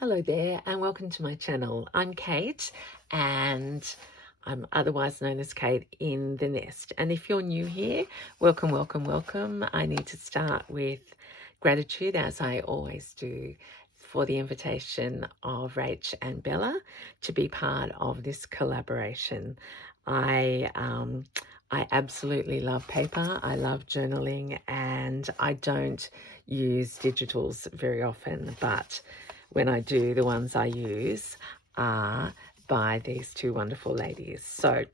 Hello there and welcome to my channel. I'm Kate and I'm otherwise known as Kate in the Nest. And if you're new here, welcome, welcome, welcome. I need to start with gratitude, as I always do, for the invitation of Rach and Bella to be part of this collaboration. I absolutely love paper. I love journaling and I don't use digitals very often, but when I do, the ones I use are by these two wonderful ladies. So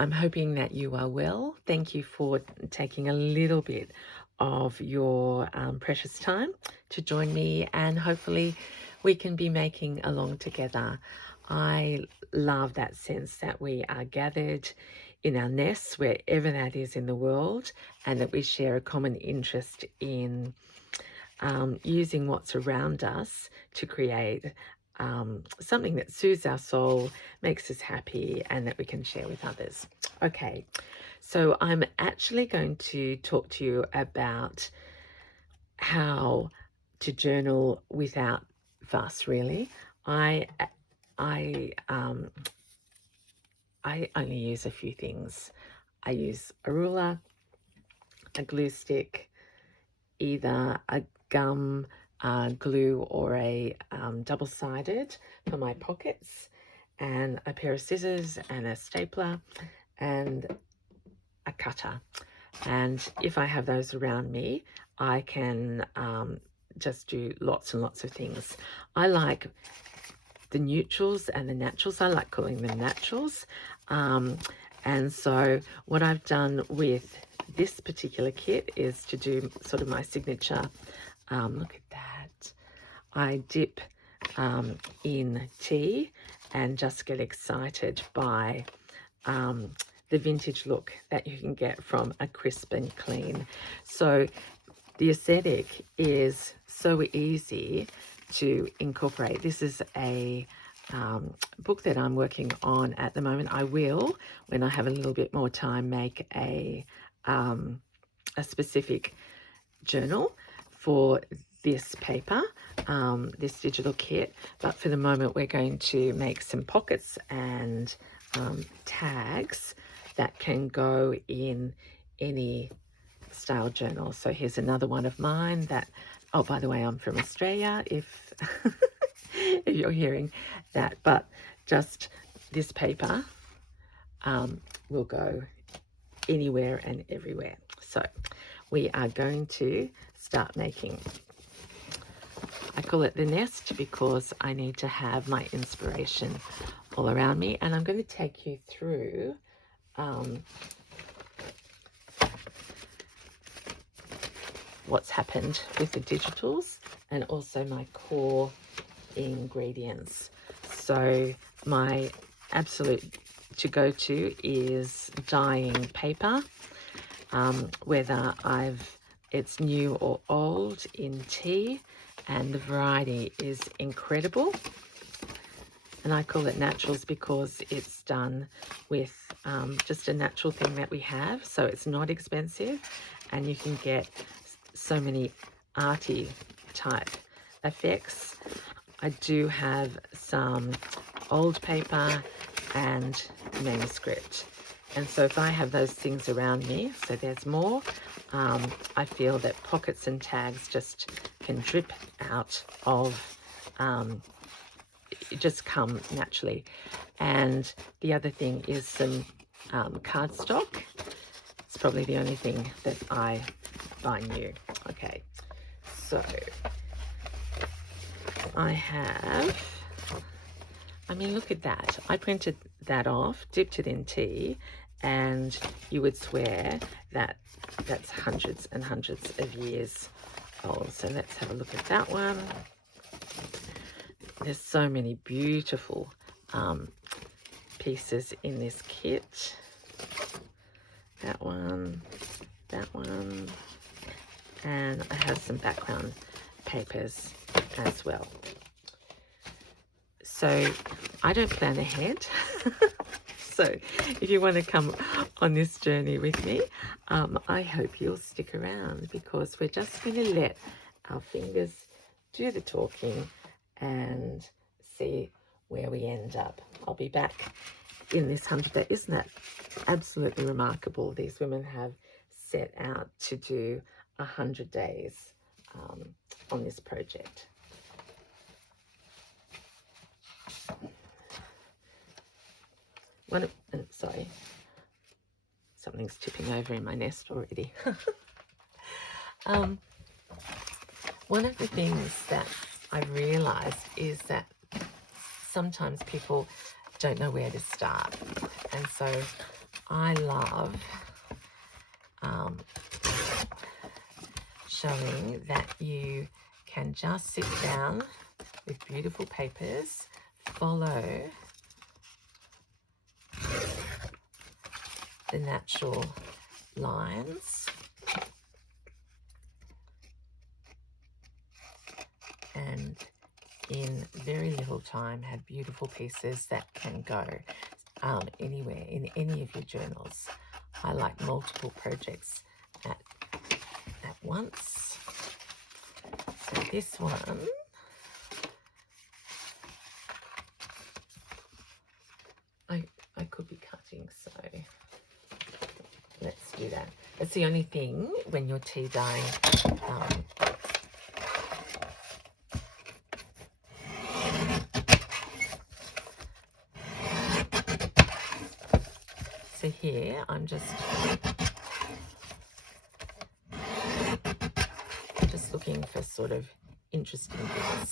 I'm hoping that you are well. Thank you for taking a little bit of your precious time to join me, and hopefully we can be making along together. I love that sense that we are gathered in our nests, wherever that is in the world, and that we share a common interest in using what's around us to create something that soothes our soul, makes us happy, and that we can share with others. Okay, so I'm actually going to talk to you about how to journal without fuss, really. I I um, I only use a few things. I use a ruler, a glue stick, either a gum glue or a double-sided for my pockets, and a pair of scissors and a stapler and a cutter. And if I have those around me, I can just do lots and lots of things. I like the neutrals and the naturals. I like calling them naturals. And so what I've done with this particular kit is to do sort of my signature. Look at that. I dip in tea and just get excited by the vintage look that you can get from a crisp and clean. So the aesthetic is so easy to incorporate. This is a book that I'm working on at the moment. I will, when I have a little bit more time, make a specific journal for this paper, this digital kit. But for the moment, we're going to make some pockets and tags that can go in any style journal. So here's another one of mine that, oh, by the way, I'm from Australia, if if you're hearing that, but just this paper will go anywhere and everywhere. So we are going to start making. I call it the nest because I need to have my inspiration all around me, and I'm going to take you through what's happened with the digitals and also my core ingredients. So my absolute to-go-to is dyeing paper, whether it's new or old, in tea, and the variety is incredible. And I call it naturals because it's done with just a natural thing that we have, so it's not expensive, and you can get so many arty type effects. I do have some old paper and manuscript, and so if I have those things around me, so there's more, I feel that pockets and tags just can drip out of just come naturally. And the other thing is some cardstock. It's probably the only thing that I buy new. Okay, so I have, I mean, look at that. I printed that off, dipped it in tea, and you would swear that that's hundreds and hundreds of years old. So let's have a look at that one. There's so many beautiful pieces in this kit. That one, and I have some background papers as well. So I don't plan ahead. So if you want to come on this journey with me, I hope you'll stick around, because we're just going to let our fingers do the talking and see where we end up. I'll be back in this 100 days. Isn't that absolutely remarkable? These women have set out to do 100 days on this project. Sorry, something's tipping over in my nest already. One of the things that I've realized is that sometimes people don't know where to start, and so I love showing that you can just sit down with beautiful papers, follow the natural lines, and in very little time have beautiful pieces that can go anywhere in any of your journals. I like multiple projects at once. So this one, I could be cutting, so let's do that. It's the only thing when you're tea dyeing. So here I'm just looking for sort of interesting bits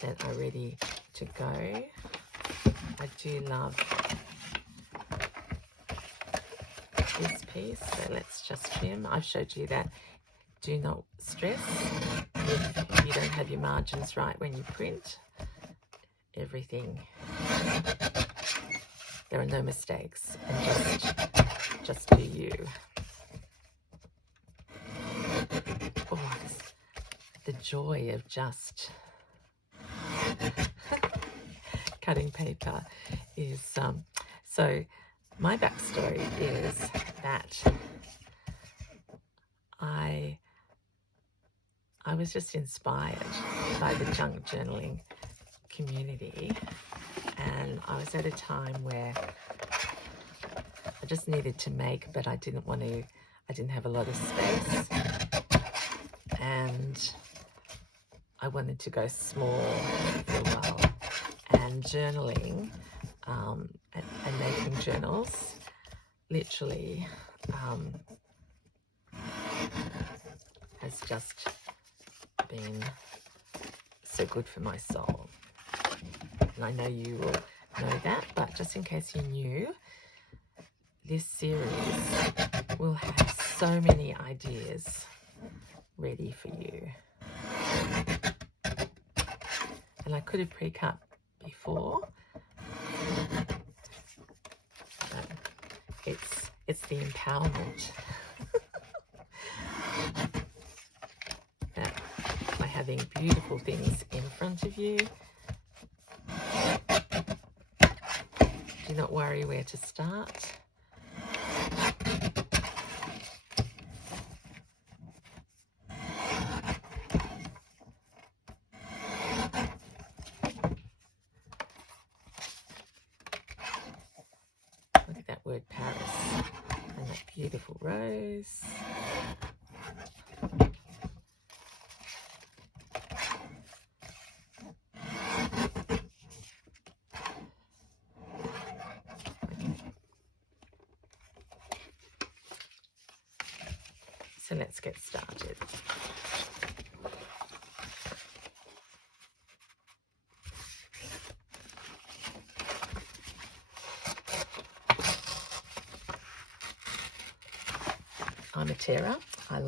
that are ready to go. I do love this piece, so let's just trim. I've showed you that. Do not stress if you don't have your margins right when you print. Everything, there are no mistakes, and just do you. Oh, the joy of just cutting paper is so my backstory is that I was just inspired by the junk journaling community, and I was at a time where I just needed to make, but I didn't have a lot of space, and I wanted to go small for a while. And journaling and making journals literally has just been so good for my soul. And I know you will know that, but just in case you knew, this series will have so many ideas ready for you. And I could have pre-cut before, but it's the empowerment that by having beautiful things in front of you. Do not worry where to start. Look at that word Paris and that beautiful rose. So let's get started. I'm a tearer. I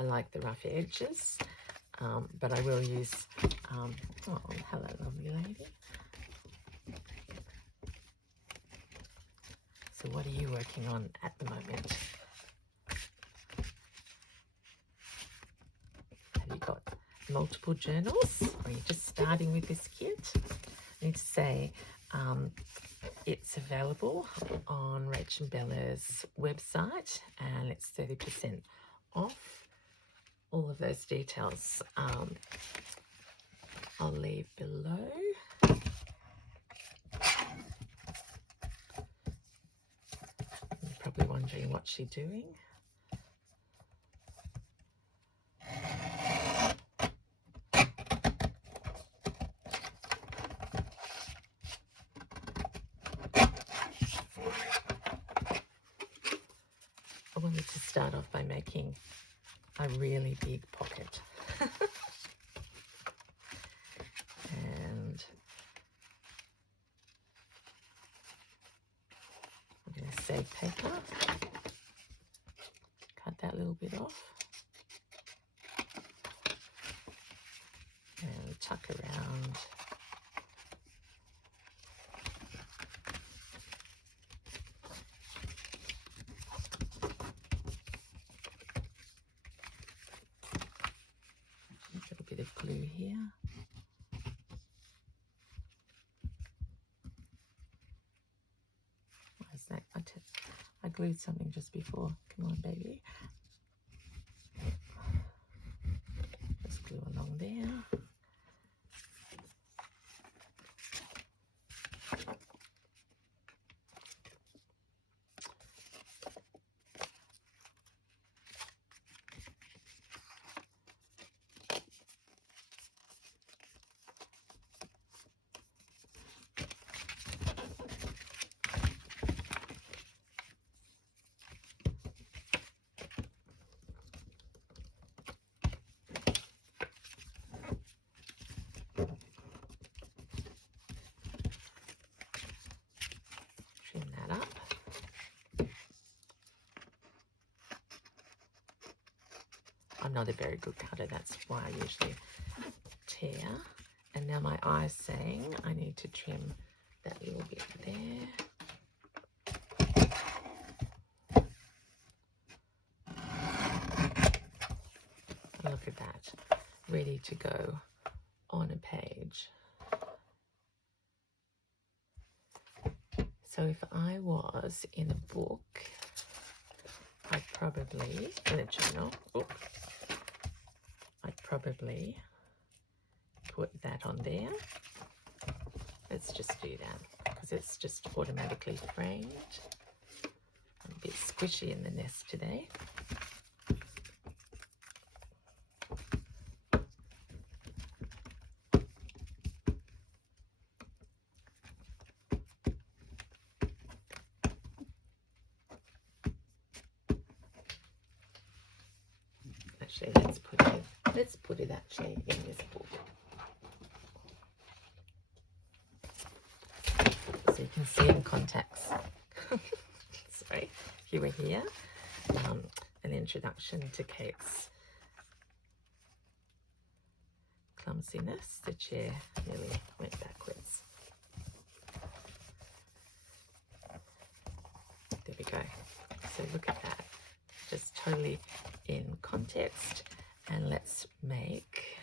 like the rough edges, but I will use, oh, hello, lovely lady. So what are you working on at the moment? Have you got multiple journals, or are you just starting with this kit? I need to say, It's available on Rach and Bella's website, and it's 30% off. All of those details I'll leave below. You're probably wondering what's she doing. I wanted to start off by making a really big pocket. And I'm going to save paper, cut that little bit off, and tuck around. A little bit of glue here. What is that? I glued something just before. Come on, baby. Just glue along there. Trim that up. I'm not a very good cutter, that's why I usually tear. And now my eye's saying I need to trim that little bit there. Look at that, ready to go on a page. So if I was in a book, I'd probably, in a journal, I'd probably put that on there. Let's just do that because it's just automatically framed. I'm a bit squishy in the nest today. Actually, let's put it actually in this book. So you can see in context. Sorry, here we're here. An introduction to Kate's clumsiness. The chair nearly went backwards. There we go. So look at that. Just totally in context. And let's make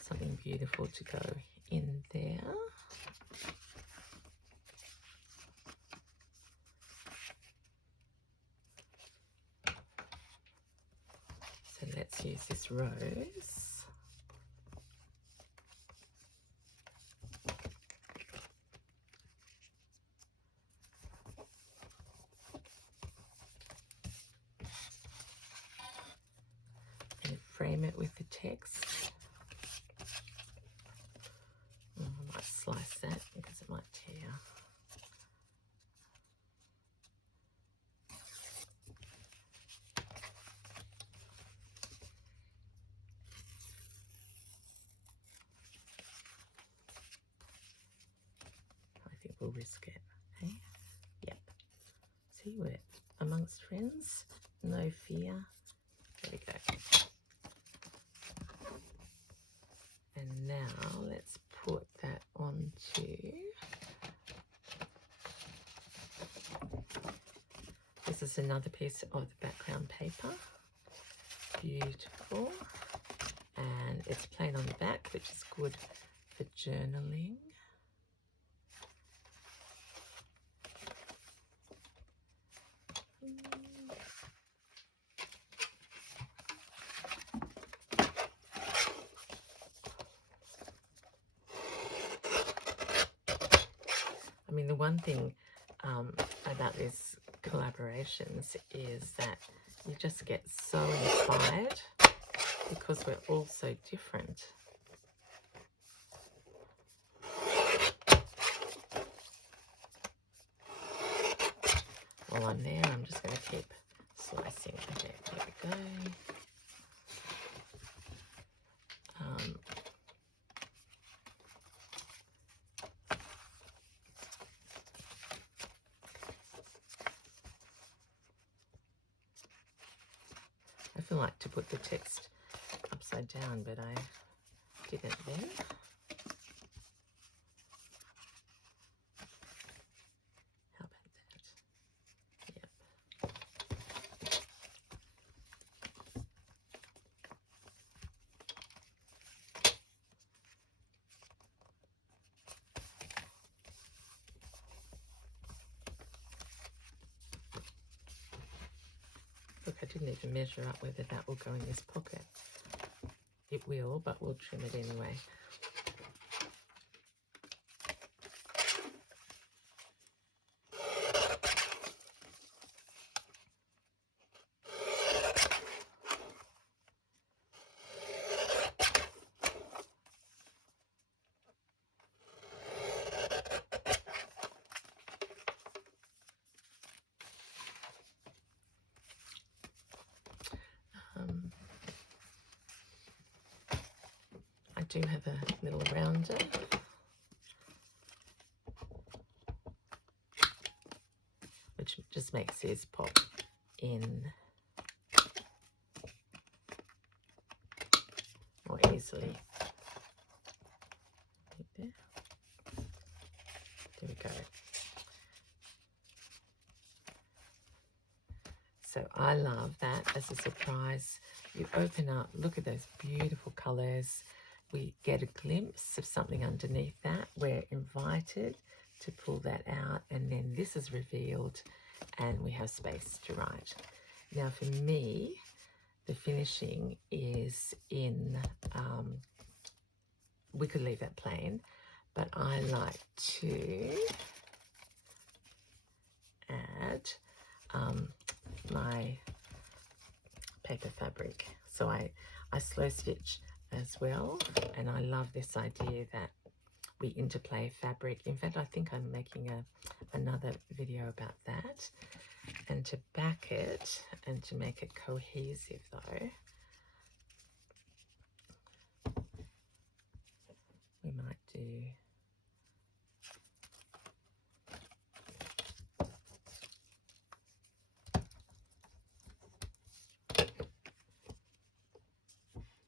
something beautiful to go in there. So let's use this rose. Frame it with the text. I might slice that because it might tear. I think we'll risk it, eh? Yep. See, we're amongst friends, no fear. There we go. And now let's put that onto, this is another piece of the background paper. Beautiful. And it's plain on the back, which is good for journaling. I mean, the one thing about these collaborations is that you just get so inspired because we're all so different. While I'm there, I'm just going to keep slicing. Okay, there we go. I feel like to put the text upside down, but I didn't then. How about that? Yep. Look, I didn't even measure up whether that will go in this pocket. It will, but we'll trim it anyway. I do have a little rounder. Which just makes his pop in more easily. There we go. So I love that as a surprise. You open up, look at those beautiful colours. We get a glimpse of something underneath that. We're invited to pull that out, and then this is revealed and we have space to write. Now for me, the finishing is in, we could leave that plain, but I like to add my paper fabric. So I slow stitch as well, and I love this idea that we interplay fabric. In fact, I think I'm making another video about that. And to back it and to make it cohesive though, we might do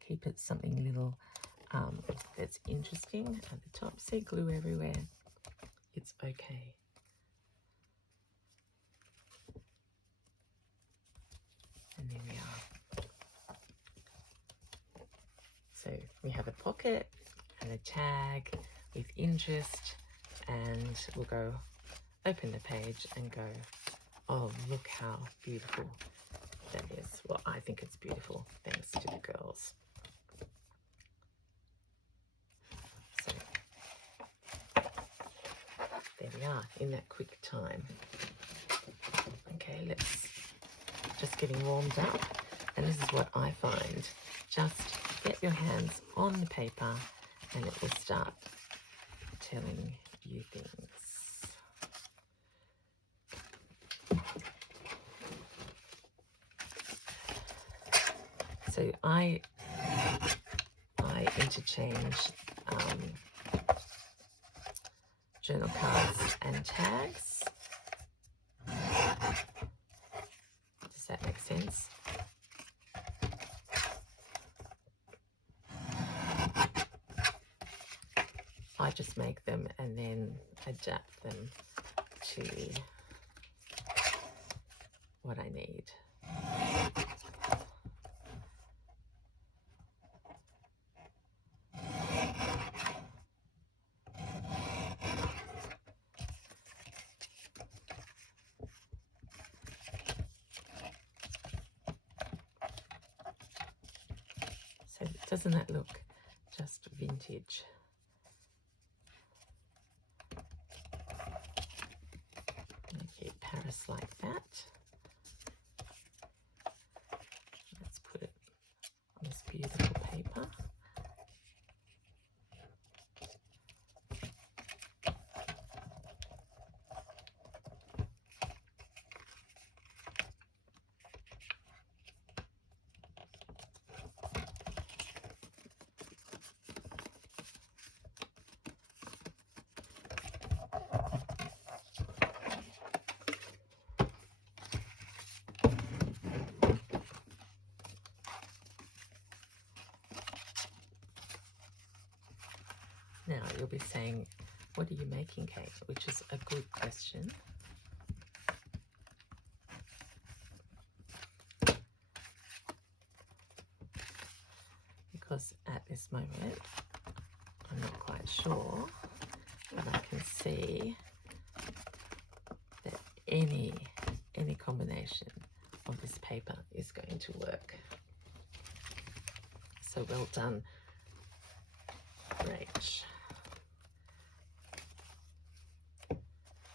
keep it something little that's interesting at the top. See, glue everywhere. It's okay. And there we are. So we have a pocket and a tag with interest, and we'll go open the page and go, oh, look how beautiful that is. Well, I think it's beautiful thanks to the girls. So there we are in that quick time. Okay, let's just getting warmed up, and this is what I find. Just get your hands on the paper and it will start telling you things. So I interchange journal cards and tags. Does that make sense? I just make them and then adapt them to what I need. Doesn't that look just vintage? Keep Paris like that. Let's put it on this beautiful paper. Now you'll be saying, what are you making, Kate? Which is a good question. Because at this moment, I'm not quite sure, but I can see that any combination of this paper is going to work. So well done, Rach.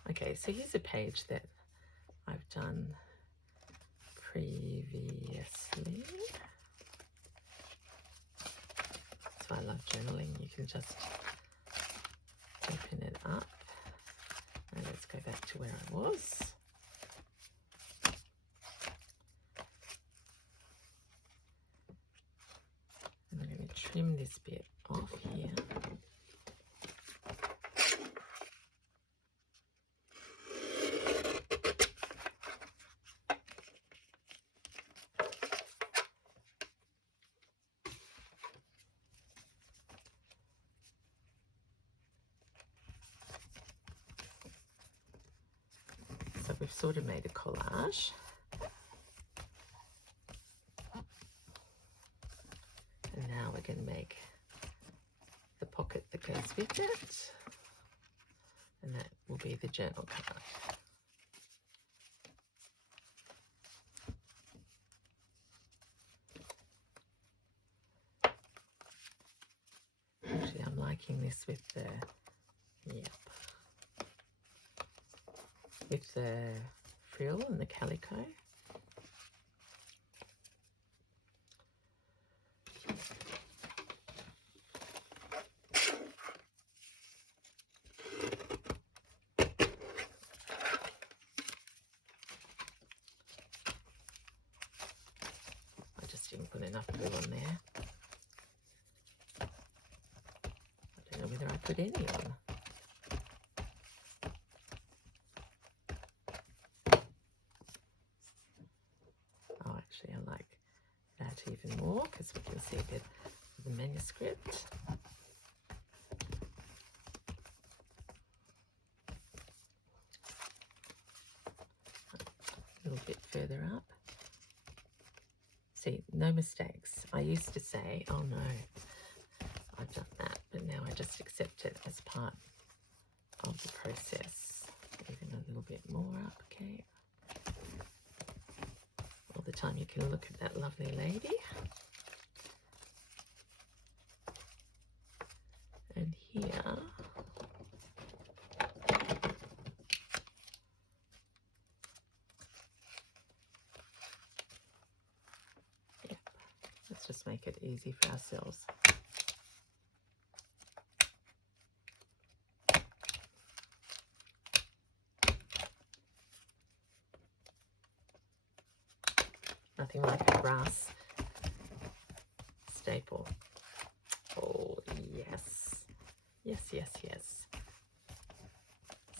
Okay, so here's a page that I've done previously. So I love journaling. You can just open it up. And let's go back to where I was. And I'm going to trim this bit off here. So we've sort of made a collage. And now we're going to make the pocket that goes with it. And that will be the journal cover. Actually, I'm liking this with the, with the frill and the calico. I just didn't put enough glue on there. I don't know whether I put any on. Oh, actually, I like that even more because we can see a bit of the manuscript. A little bit further up. See, no mistakes. I used to say, oh no, I've done that, but now I just accept it as part of the process. Even a little bit more up, okay. All the time you can look at that lovely lady. And here, yep, let's just make it easy for ourselves. Nothing like a brass staple. Oh, yes. Yes, yes, yes.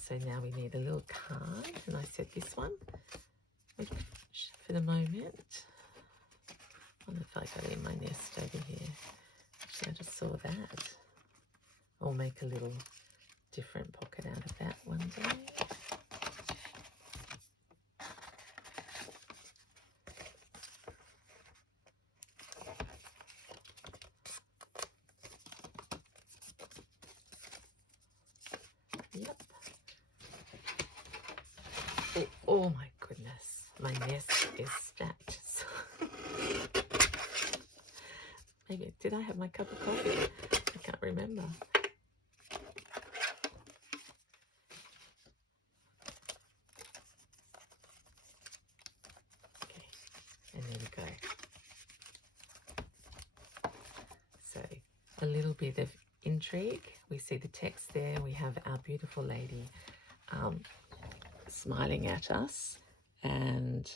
So now we need a little card, and I said this one for the moment. I wonder if I got it in my nest over here. Actually, I just saw that. I'll make a little different pocket out of that one day. Yep. Oh my goodness, my nest is stacked. Maybe it Did I have my cup of coffee? I can't remember. Okay, and there we go. So a little bit of intrigue. We see the text there. We have our beautiful lady smiling at us, and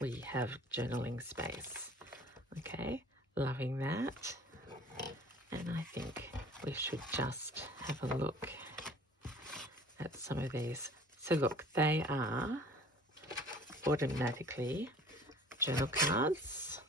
we have journaling space. Okay, loving that. And I think we should just have a look at some of these. So look, they are automatically journal cards.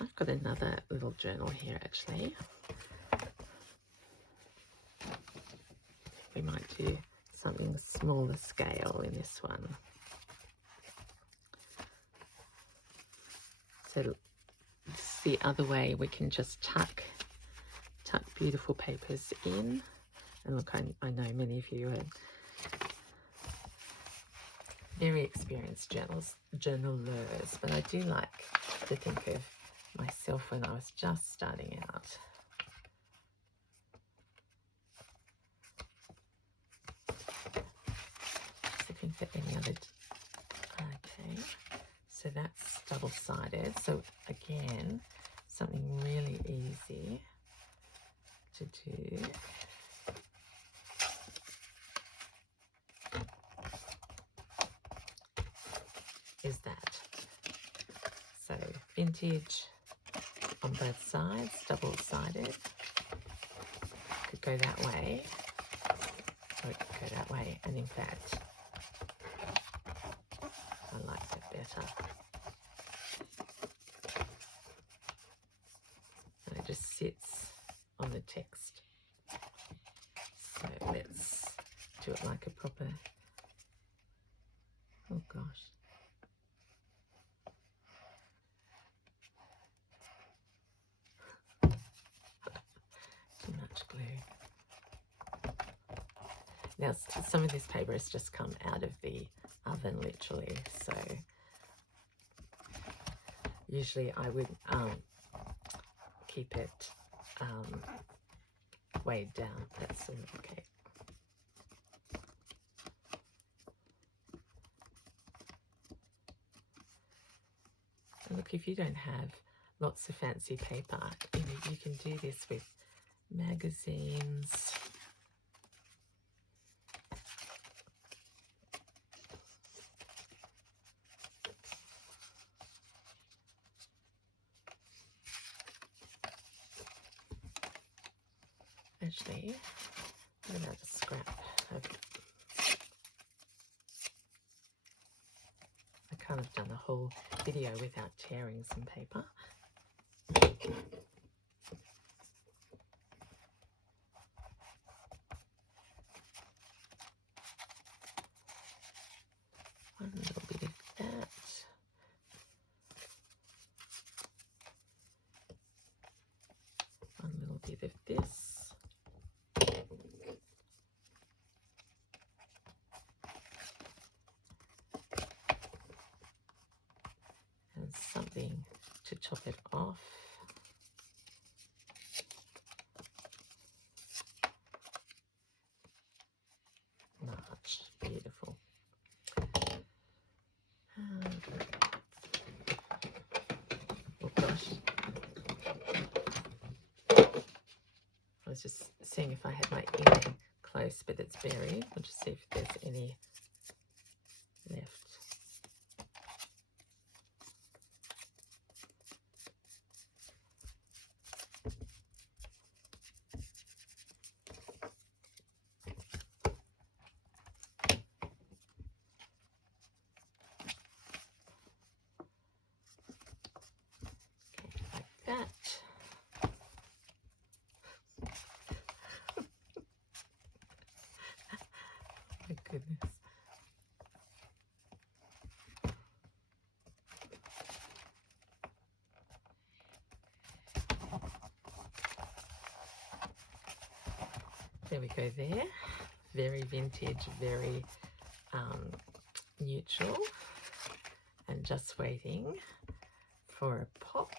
I've got another little journal here actually. We might do something smaller scale in this one. So it's the other way we can just tuck beautiful papers in. And look, I know many of you are very experienced journalers, but I do like to think of myself when I was just starting out. Just looking for any other. Okay, so that's double-sided. So again, something really easy to do. Is that. So vintage on both sides, double-sided. Could go that way, or it could go that way, and in fact, I like that better. And it just sits on the text. So let's do it like a proper, oh gosh. Too much glue. Now some of this paper has just come out of the oven literally, so usually I would keep it weighed down. That's okay. And look, if you don't have lots of fancy paper, you can do this with magazines. Actually, I'm going to scrap of, I kind of done a whole video without tearing some paper. One little bit of that. One little bit of this. And something to top it off. March, beautiful. Oh gosh. I was just seeing if I had my ink close, but it's buried. We'll just see if there's any left. That. My goodness. there we go there. Very vintage, very neutral, and just waiting for a pop.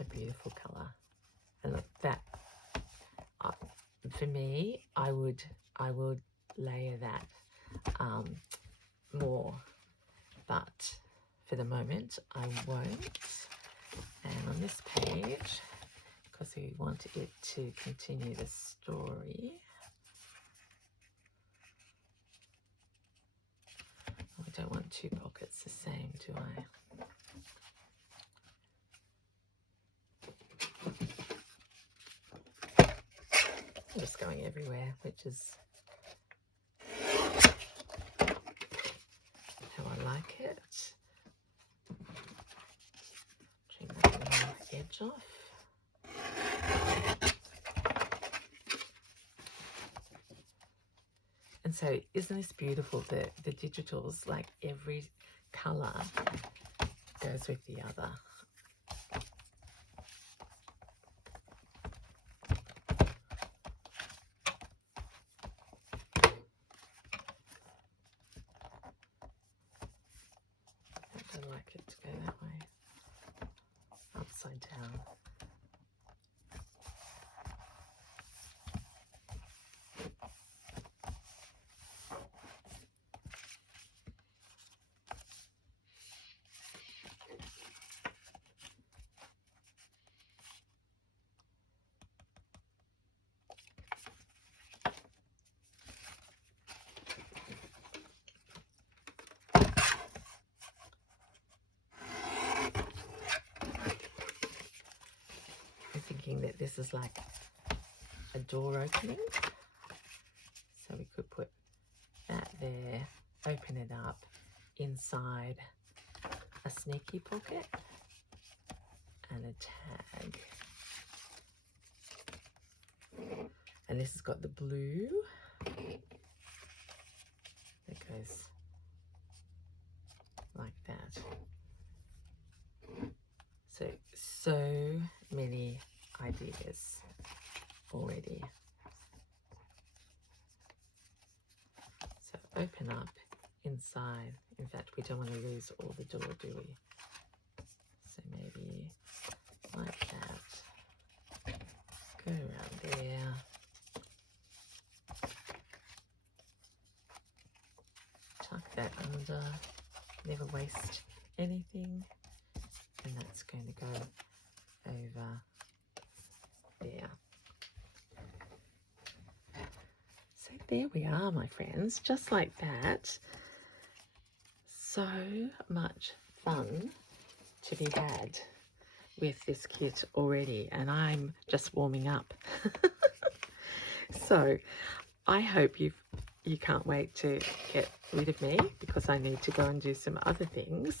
A beautiful colour. And look, that for me, I would layer that more, but for the moment I won't. And on this page, because we want it to continue the story, I don't want two pockets the same, do I? I'm just going everywhere, which is how I like it. Trim that little edge off. And so isn't this beautiful that the digitals, like every colour goes with the other. I don't like it to go that way, upside down. Thinking that this is like a door opening, so we could put that there, open it up inside a sneaky pocket and a tag. And this has got the blue that goes like that. So many ideas already. So open up inside. In fact, we don't want to lose all the door, do we? So maybe like that. Go around there. Tuck that under. Never waste anything. And that's going to go over there. So there we are, my friends, just like that. So much fun to be had with this kit already, and I'm just warming up. So I hope you can't wait to get rid of me, because I need to go and do some other things.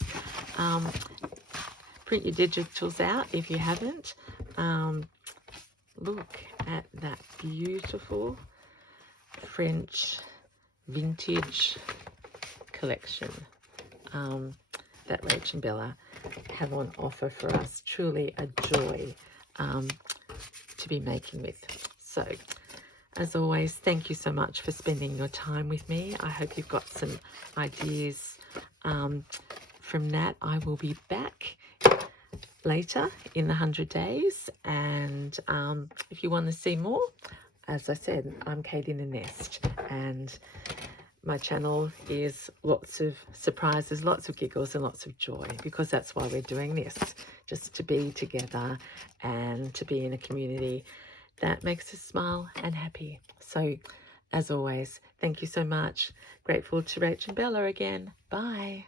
Print your digitals out if you haven't. Look at that beautiful French vintage collection that Rach and Bella have on offer for us. Truly a joy to be making with. So, as always, thank you so much for spending your time with me. I hope you've got some ideas from that. I will be back later in the 100 days, and if you want to see more, as I said, I'm Kate in the Nest, and my channel is lots of surprises, lots of giggles and lots of joy, because that's why we're doing this, just to be together and to be in a community that makes us smile and happy. So as always, thank you so much. Grateful to Rach and Bella again. Bye.